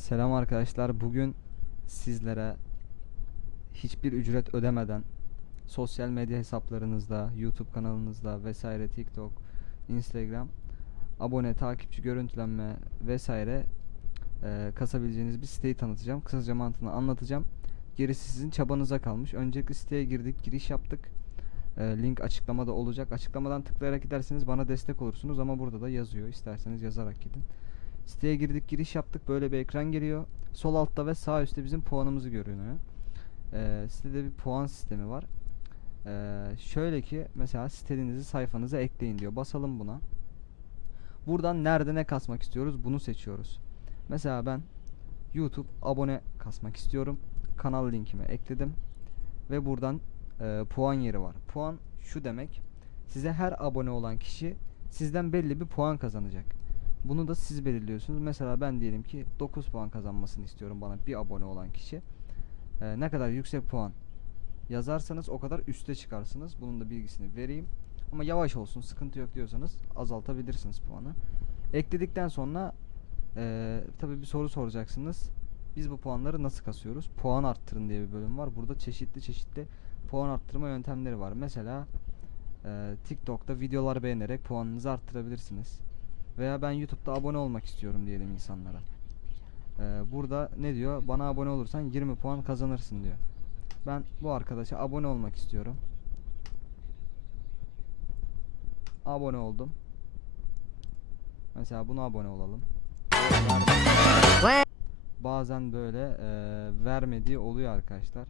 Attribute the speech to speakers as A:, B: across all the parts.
A: Selam arkadaşlar. Bugün sizlere hiçbir ücret ödemeden sosyal medya hesaplarınızda, YouTube kanalınızda vesaire TikTok, Instagram abone, takipçi, görüntülenme vesaire eee, kasabileceğiniz bir siteyi tanıtacağım. Kısaca mantığını anlatacağım. Gerisi sizin çabanıza kalmış. Öncelikle siteye girdik, giriş yaptık. Eee, link açıklamada olacak. Açıklamadan tıklayarak giderseniz bana destek olursunuz ama burada da yazıyor. İsterseniz yazarak gidin. Siteye girdik giriş yaptık böyle bir ekran geliyor. Sol altta ve sağ üstte bizim puanımızı görünüyor. Ee, sitede bir puan sistemi var. Ee, şöyle ki mesela sitenizi sayfanıza ekleyin diyor. Basalım buna. Buradan nerede ne kasmak istiyoruz bunu seçiyoruz. Mesela ben YouTube abone kasmak istiyorum. Kanal linkimi ekledim. Ve buradan e, puan yeri var. Puan şu demek. Size her abone olan kişi sizden belli bir puan kazanacak. Bunu da siz belirliyorsunuz. Mesela ben diyelim ki 9 puan kazanmasını istiyorum bana bir abone olan kişi. Ee, ne kadar yüksek puan yazarsanız o kadar üste çıkarsınız. Bunun da bilgisini vereyim. Ama yavaş olsun, sıkıntı yok diyorsanız azaltabilirsiniz puanı. Ekledikten sonra ee, tabii bir soru soracaksınız. Biz bu puanları nasıl kasıyoruz? Puan arttırın diye bir bölüm var. Burada çeşitli çeşitli puan arttırma yöntemleri var. Mesela ee, TikTok'ta videolar beğenerek puanınızı arttırabilirsiniz. Veya ben YouTube'da abone olmak istiyorum diyelim insanlara. Ee, burada ne diyor? Bana abone olursan 20 puan kazanırsın diyor. Ben bu arkadaşa abone olmak istiyorum. Abone oldum. Mesela buna abone olalım. Bazen böyle eee, vermediği oluyor arkadaşlar.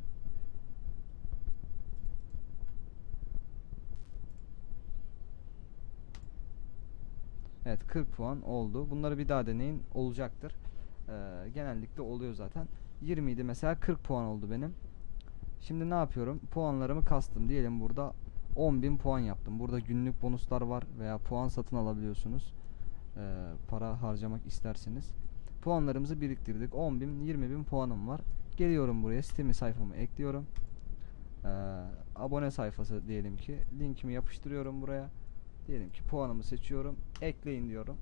A: Evet 40 puan oldu. Bunları bir daha deneyin olacaktır. Ee, genellikle oluyor zaten. 20 idi mesela 40 puan oldu benim. Şimdi ne yapıyorum? Puanlarımı kastım. Diyelim burada 10.000 puan yaptım. Burada günlük bonuslar var veya puan satın alabiliyorsunuz. Ee, para harcamak isterseniz. Puanlarımızı biriktirdik. 10.000 20.000 puanım var. Geliyorum buraya sitemi sayfamı ekliyorum. Ee, abone sayfası diyelim ki. Linkimi yapıştırıyorum buraya. Diyelim ki puanımı seçiyorum. Ekleyin diyorum.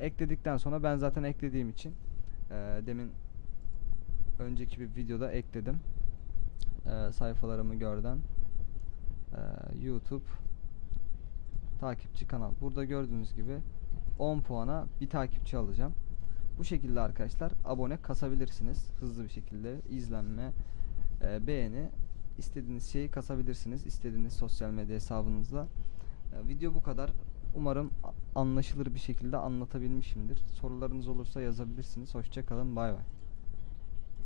A: Ekledikten sonra ben zaten eklediğim için eee, demin önceki bir videoda ekledim. Eee, sayfalarımı gördüm. Eee, YouTube takipçi kanal. Burada gördüğünüz gibi 10 puana bir takipçi alacağım. Bu şekilde arkadaşlar abone kasabilirsiniz. Hızlı bir şekilde izlenme, eee, beğeni istediğiniz şeyi kasabilirsiniz. istediğiniz sosyal medya hesabınızla. Video bu kadar. Umarım anlaşılır bir şekilde anlatabilmişimdir. Sorularınız olursa yazabilirsiniz. Hoşça kalın. Bay bay.